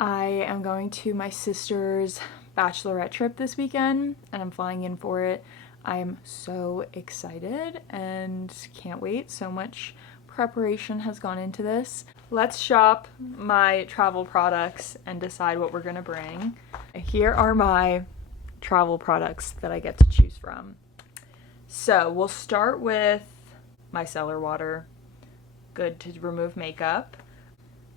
I am going to my sister's bachelorette trip this weekend and I'm flying in for it. I am so excited and can't wait. So much preparation has gone into this. Let's shop my travel products and decide what we're gonna bring. Here are my travel products that I get to choose from. So we'll start with micellar water, good to remove makeup.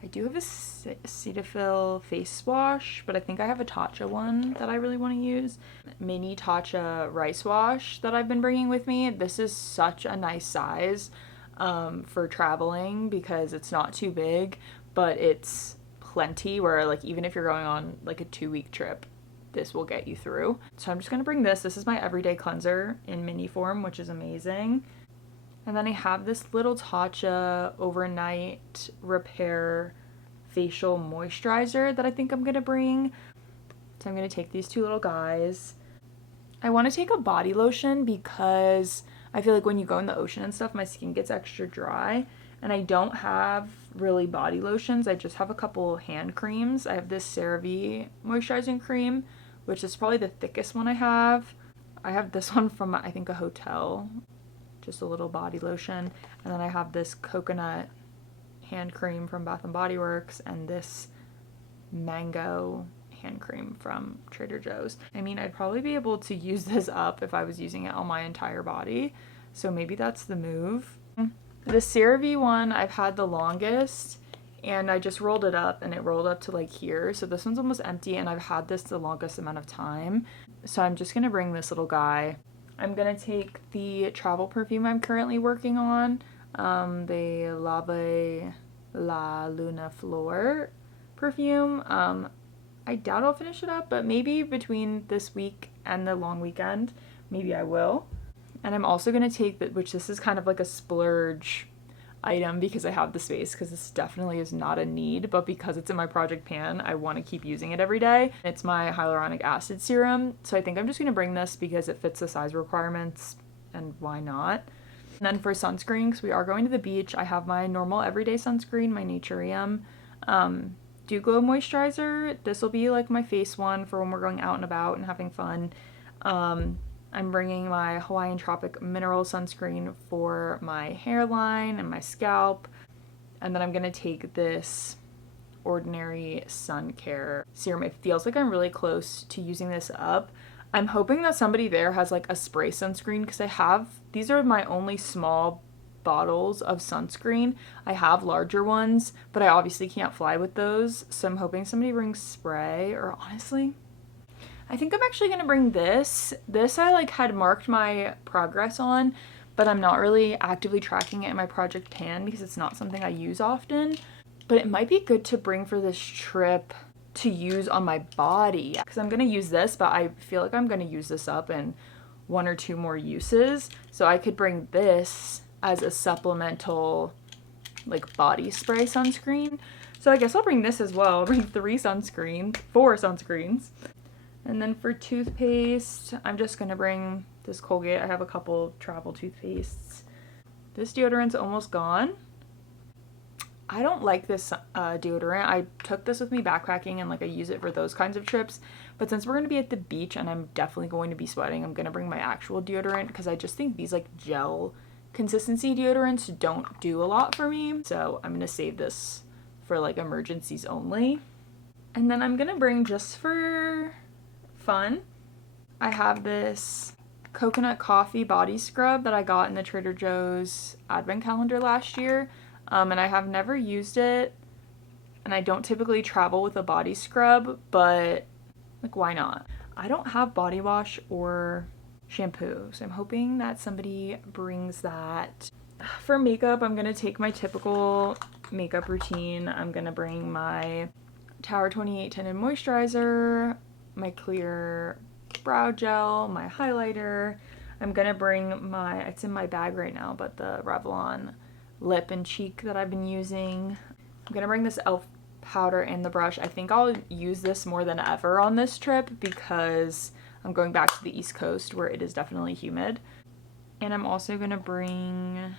I do have a Cetaphil face wash, but I think I have a Tatcha one that I really want to use. Mini Tatcha rice wash that I've been bringing with me. This is such a nice size for traveling because it's not too big, but it's plenty where like even if you're going on like a 2-week trip, this will get you through. So I'm just going to bring this. This is my everyday cleanser in mini form, which is amazing. And then I have this little Tatcha overnight repair facial moisturizer that I think I'm gonna bring. So I'm gonna take these two little guys. I want to take a body lotion because I feel like when you go in the ocean and stuff, my skin gets extra dry. And I don't have really body lotions. I just have a couple hand creams. I have this CeraVe moisturizing cream, which is probably the thickest one I have. I have this one from, I think, a hotel. Just a little body lotion, and then I have this coconut hand cream from Bath & Body Works and this mango hand cream from Trader Joe's. I mean, I'd probably be able to use this up if I was using it on my entire body, so maybe that's the move. The CeraVe one I've had the longest, and I just rolled it up and it rolled up to like here, so this one's almost empty, and I've had this the longest amount of time, so I'm just gonna bring this little guy. I'm gonna take the travel perfume I'm currently working on, the Lave La Luna Flor perfume. I doubt I'll finish it up, but maybe between this week and the long weekend, maybe I will. And I'm also gonna take, which this is kind of like a splurge item because I have the space, because this definitely is not a need, but because it's in my project pan, I want to keep using it every day. It's my hyaluronic acid serum, so I think I'm just going to bring this because it fits the size requirements, and why not? And then for sunscreen, because we are going to the beach, I have my normal everyday sunscreen, my Naturium Dew Glow moisturizer. This will be like my face one for when we're going out and about and having fun. I'm bringing my Hawaiian Tropic Mineral Sunscreen for my hairline and my scalp. And then I'm going to take this Ordinary Sun Care serum. It feels like I'm really close to using this up. I'm hoping that somebody there has like a spray sunscreen, because these are my only small bottles of sunscreen. I have larger ones, but I obviously can't fly with those. So I'm hoping somebody brings spray, or honestly, I think I'm actually going to bring this. This I like had marked my progress on, but I'm not really actively tracking it in my project pan because it's not something I use often. But it might be good to bring for this trip to use on my body, because I'm going to use this, but I feel like I'm going to use this up in 1 or 2 more uses. So I could bring this as a supplemental like body spray sunscreen. So I guess I'll bring this as well. I'll bring 4 sunscreens. And then for toothpaste, I'm just going to bring this Colgate. I have a couple travel toothpastes. This deodorant's almost gone. I don't like this deodorant. I took this with me backpacking and like I use it for those kinds of trips. But since we're going to be at the beach and I'm definitely going to be sweating, I'm going to bring my actual deodorant, because I just think these like gel consistency deodorants don't do a lot for me. So I'm going to save this for like emergencies only. And then I'm going to bring, just for fun, I have this coconut coffee body scrub that I got in the Trader Joe's advent calendar last year, and I have never used it, and I don't typically travel with a body scrub, but like, why not? I don't have body wash or shampoo, so I'm hoping that somebody brings that. For makeup, I'm gonna take my typical makeup routine. I'm gonna bring my Tower 28 Tinted Moisturizer, my clear brow gel, my highlighter. I'm gonna bring it's in my bag right now, but the Revlon lip and cheek that I've been using. I'm gonna bring this e.l.f. powder and the brush. I think I'll use this more than ever on this trip because I'm going back to the East Coast where it is definitely humid. And I'm also gonna bring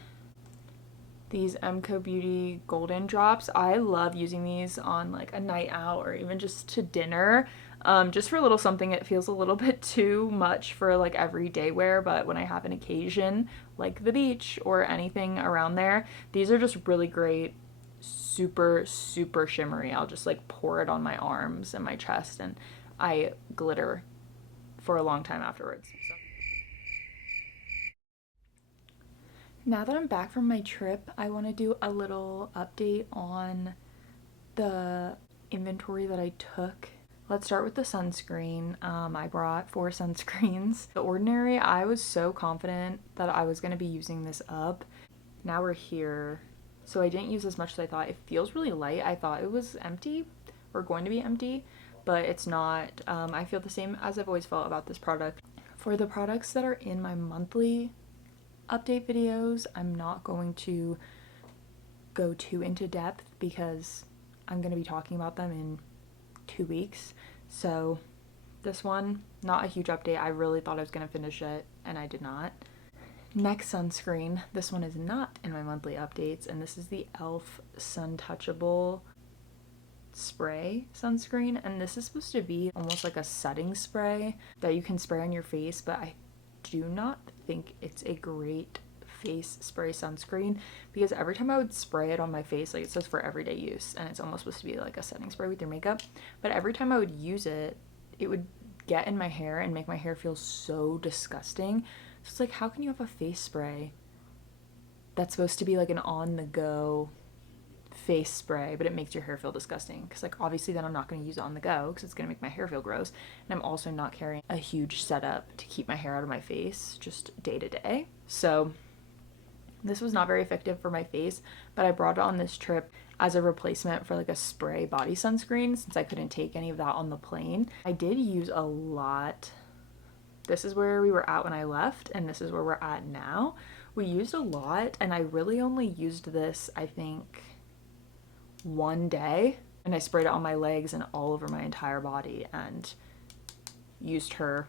these Emco Beauty Golden Drops. I love using these on like a night out or even just to dinner. Just for a little something. It feels a little bit too much for like everyday wear, but when I have an occasion like the beach or anything around there, these are just really great. Super, super shimmery. I'll just like pour it on my arms and my chest, and I glitter for a long time afterwards. So. Now that I'm back from my trip, I want to do a little update on the inventory that I took. Let's start with the sunscreen. I brought 4 sunscreens. The Ordinary, I was so confident that I was going to be using this up. Now we're here. So I didn't use as much as I thought. It feels really light. I thought it was empty or going to be empty, but it's not. I feel the same as I've always felt about this product. For the products that are in my monthly update videos, I'm not going to go too into depth because I'm going to be talking about them in 2 weeks. So this one, not a huge update. I really thought I was going to finish it and I did not. Next sunscreen, this one is not in my monthly updates, and this is the e.l.f. Sun Touchable spray sunscreen, and this is supposed to be almost like a setting spray that you can spray on your face, but I do not think it's a great face spray sunscreen because every time I would spray it on my face, like it says for everyday use and it's almost supposed to be like a setting spray with your makeup, but every time I would use it, it would get in my hair and make my hair feel so disgusting. So it's like, how can you have a face spray that's supposed to be like an on-the-go face spray, but it makes your hair feel disgusting? Because like obviously then I'm not going to use it on the go because it's going to make my hair feel gross, and I'm also not carrying a huge setup to keep my hair out of my face just day to day. So this was not very effective for my face, but I brought it on this trip as a replacement for like a spray body sunscreen since I couldn't take any of that on the plane. I did use a lot. This is where we were at when I left, and this is where we're at now. We used a lot, and I really only used this, I think, one day, and I sprayed it on my legs and all over my entire body and used her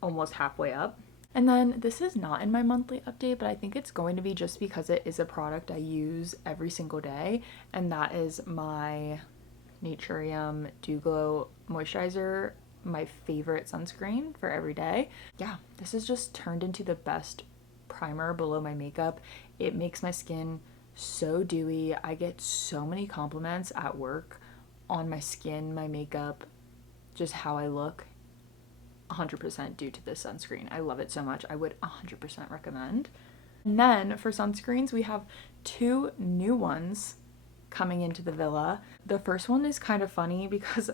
almost halfway up. And then this is not in my monthly update, but I think it's going to be just because it is a product I use every single day, and that is my Naturium Dew Glow Moisturizer, my favorite sunscreen for every day. Yeah, this has just turned into the best primer below my makeup. It makes my skin so dewy. I get so many compliments at work on my skin, my makeup, just how I look. 100% due to this sunscreen. I love it so much. I would 100% recommend. And then for sunscreens, we have 2 new ones coming into the villa. The first one is kind of funny because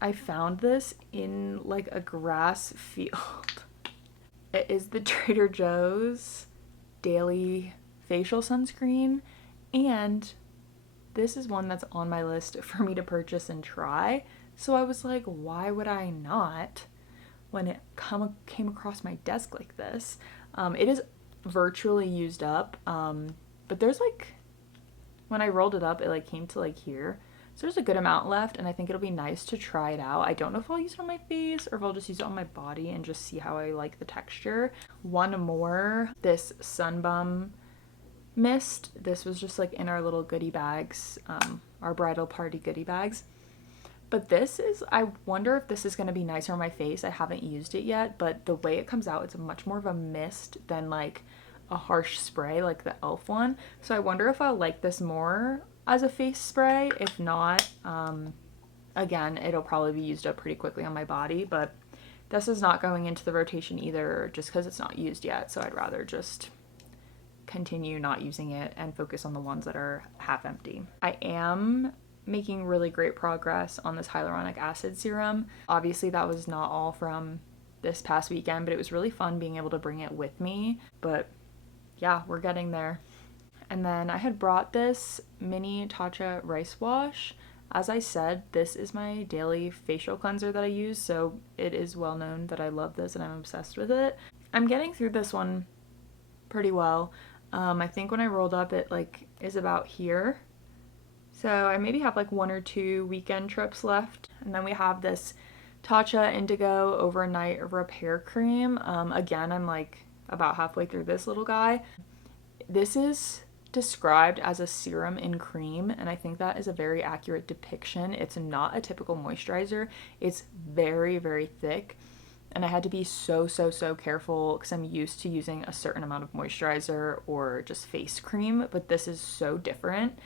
I found this in like a grass field. It is the Trader Joe's Daily Facial Sunscreen, and this is one that's on my list for me to purchase and try. So I was like, why would I not when it came across my desk like this? It is virtually used up, but there's like, when I rolled it up, it like came to like here. So there's a good amount left, and I think it'll be nice to try it out. I don't know if I'll use it on my face or if I'll just use it on my body and just see how I like the texture. One more, this Sunbum Mist. This was just like in our little goodie bags, our bridal party goodie bags. But this is, I wonder if this is going to be nicer on my face. I haven't used it yet, but the way it comes out, it's much more of a mist than like a harsh spray like the e.l.f. one. So I wonder if I'll like this more as a face spray. If not, again, it'll probably be used up pretty quickly on my body, but this is not going into the rotation either just because it's not used yet. So I'd rather just continue not using it and focus on the ones that are half empty. I am making really great progress on this hyaluronic acid serum. Obviously that was not all from this past weekend, but it was really fun being able to bring it with me. But yeah, we're getting there. And then I had brought this mini Tatcha rice wash. As I said, this is my daily facial cleanser that I use, so it is well known that I love this and I'm obsessed with it. I'm getting through this one pretty well. I think when I rolled up, it like is about here. So I maybe have like 1 or 2 weekend trips left. And then we have this Tatcha Indigo Overnight Repair Cream. Again, I'm like about halfway through this little guy. This is described as a serum in cream, and I think that is a very accurate depiction. It's not a typical moisturizer. It's very, very thick, and I had to be so careful because I'm used to using a certain amount of moisturizer or just face cream, but this is so different.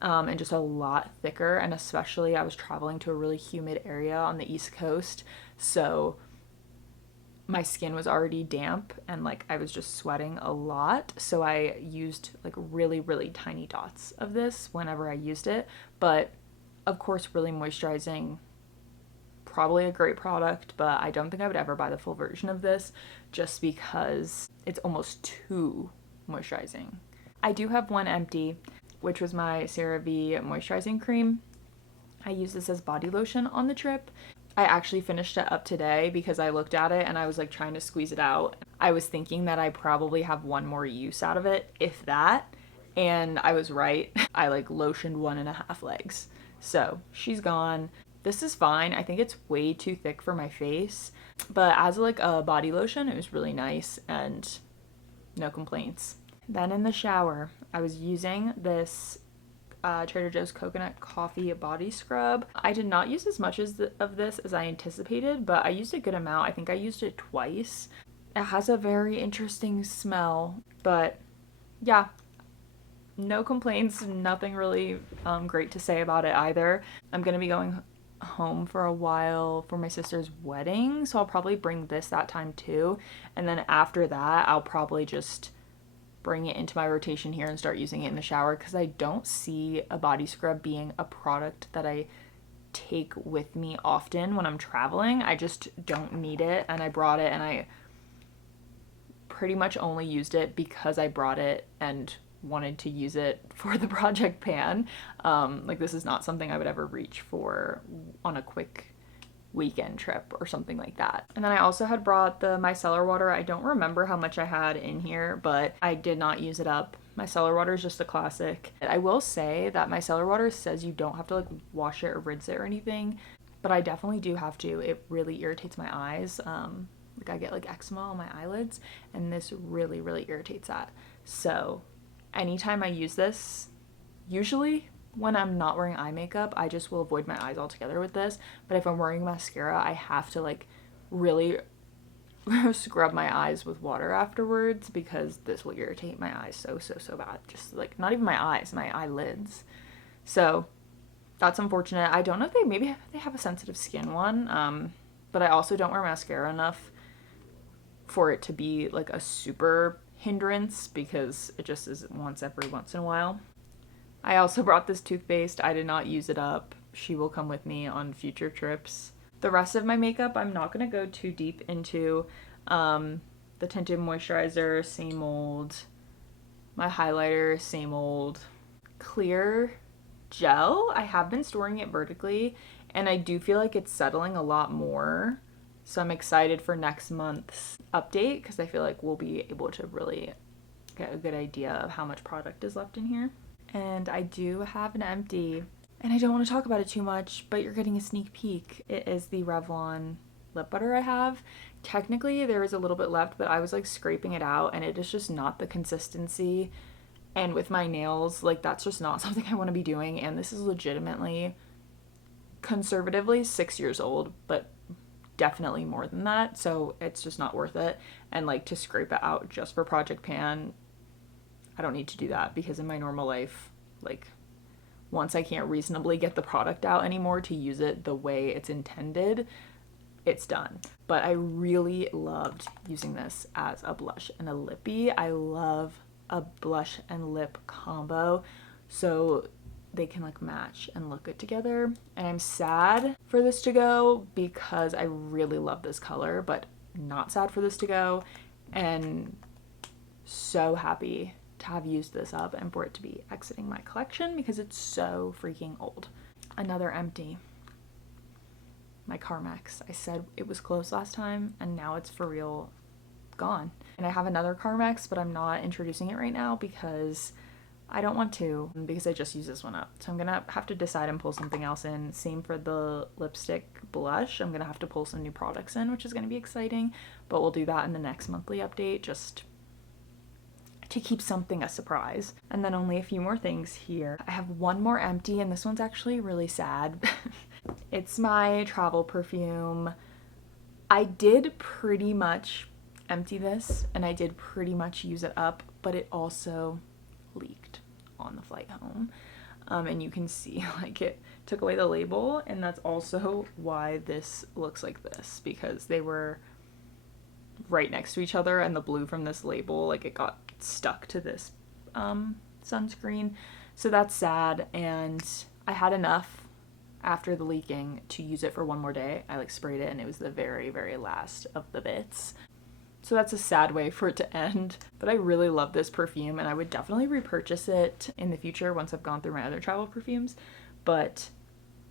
And just a lot thicker, and especially I was traveling to a really humid area on the East Coast, so my skin was already damp and like I was just sweating a lot, so I used like really tiny dots of this whenever I used it. But of course, really moisturizing, probably a great product, but I don't think I would ever buy the full version of this just because it's almost too moisturizing. I do have one empty, which was my CeraVe moisturizing cream. I used this as body lotion on the trip. I actually finished it up today because I looked at it and I was like trying to squeeze it out. I was thinking that I probably have one more use out of it, if that, and I was right. I like lotioned 1.5 legs. So she's gone. This is fine. I think it's way too thick for my face, but as like a body lotion, it was really nice and no complaints. Then in the shower, I was using this Trader Joe's Coconut Coffee Body Scrub. I did not use as much of this as I anticipated, but I used a good amount. I think I used it twice. It has a very interesting smell, but yeah, no complaints, nothing really great to say about it either. I'm gonna be going home for a while for my sister's wedding, so I'll probably bring this that time too, and then after that I'll probably just bring it into my rotation here and start using it in the shower, because I don't see a body scrub being a product that I take with me often when I'm traveling. I just don't need it, and I brought it and I pretty much only used it because I brought it and wanted to use it for the Project Pan. Like this is not something I would ever reach for on a quick weekend trip or something like that. And then I also had brought the micellar water. I don't remember how much I had in here, but I did not use it up. Micellar water is just a classic. I will say that micellar water says you don't have to like wash it or rinse it or anything, but I definitely do have to. It really irritates my eyes. Like I get like eczema on my eyelids, and this really irritates that. So anytime I use this, usually when I'm not wearing eye makeup, I just will avoid my eyes altogether with this. But if I'm wearing mascara, I have to like really scrub my eyes with water afterwards, because this will irritate my eyes so bad. Just like not even my eyes, my eyelids. So that's unfortunate. I don't know if maybe they have a sensitive skin one, but I also don't wear mascara enough for it to be like a super hindrance, because it just is once in a while. I also brought this toothpaste. I did not use it up. She will come with me on future trips. The rest of my makeup, I'm not going to go too deep into. The tinted moisturizer, same old. My highlighter, same old. Clear gel, I have been storing it vertically, and I do feel like it's settling a lot more. So I'm excited for next month's update, because I feel like we'll be able to really get a good idea of how much product is left in here. And I do have an empty, and I don't want to talk about it too much, but you're getting a sneak peek. It is the Revlon lip butter I have. Technically there is a little bit left, but I was like scraping it out and it is just not the consistency, and with my nails, like that's just not something I want to be doing. And this is legitimately, conservatively 6 years old, but definitely more than that, so it's just not worth it. And like to scrape it out just for Project Pan, I don't need to do that, because in my normal life, like once I can't reasonably get the product out anymore to use it the way it's intended, it's done. But I really loved using this as a blush and a lippy. I love a blush and lip combo, so they can like match and look good together. And I'm sad for this to go because I really love this color, but not sad for this to go, and so happy to have used this up and for it to be exiting my collection because it's so freaking old. Another empty. My Carmex. I said it was close last time, and now it's for real gone. And I have another Carmex, but I'm not introducing it right now because I don't want to, because I just used this one up. So I'm gonna have to decide and pull something else in. Same for the lipstick blush. I'm gonna have to pull some new products in, which is gonna be exciting, but we'll do that in the next monthly update, just to keep something a surprise. And then only a few more things here. I have one more empty, and this one's actually really sad. It's my travel perfume. I did pretty much empty this, and I did pretty much use it up, but it also leaked on the flight home. And you can see like it took away the label, and that's also why this looks like this, because they were right next to each other, and the blue from this label, like it got stuck to this sunscreen. So that's sad, and I had enough after the leaking to use it for one more day. I like sprayed it, and it was the very, very last of the bits. So that's a sad way for it to end, but I really love this perfume, and I would definitely repurchase it in the future once I've gone through my other travel perfumes. But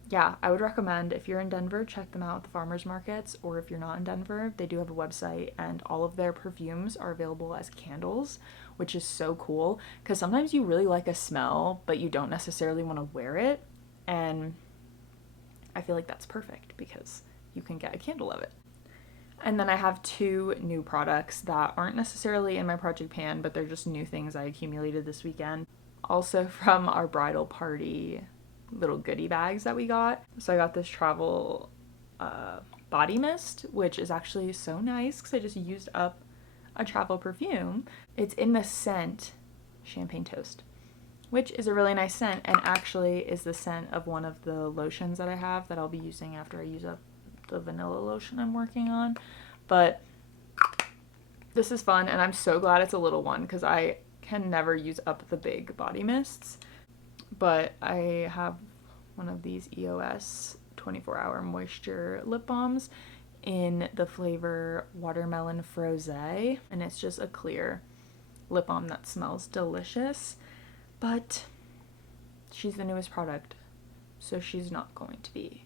yeah, I would recommend, if you're in Denver, check them out at the farmers markets, or if you're not in Denver, they do have a website, and all of their perfumes are available as candles, which is so cool, because sometimes you really like a smell, but you don't necessarily want to wear it, and I feel like that's perfect because you can get a candle of it. And then I have two new products that aren't necessarily in my project pan, but they're just new things I accumulated this weekend. Also from our bridal party little goodie bags that we got. So I got this travel body mist, which is actually so nice because I just used up a travel perfume. It's in the scent Champagne Toast, which is a really nice scent, and actually is the scent of one of the lotions that I have that I'll be using after I use up the vanilla lotion I'm working on. But this is fun, and I'm so glad it's a little one because I can never use up the big body mists. But I have one of these EOS 24-hour moisture lip balms in the flavor Watermelon Frosé, and it's just a clear lip balm that smells delicious. But she's the newest product, so she's not going to be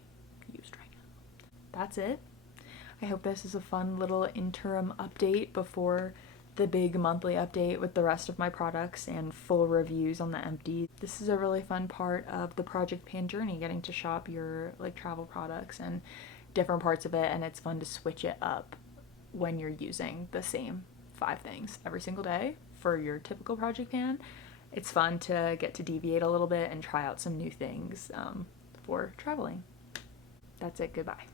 used right now. That's it. I hope this is a fun little interim update before the big monthly update with the rest of my products and full reviews on the empty. This is a really fun part of the Project Pan journey, getting to shop your like travel products and different parts of it, and it's fun to switch it up when you're using the same 5 things every single day for your typical Project Pan. It's fun to get to deviate a little bit and try out some new things for traveling. That's it. Goodbye.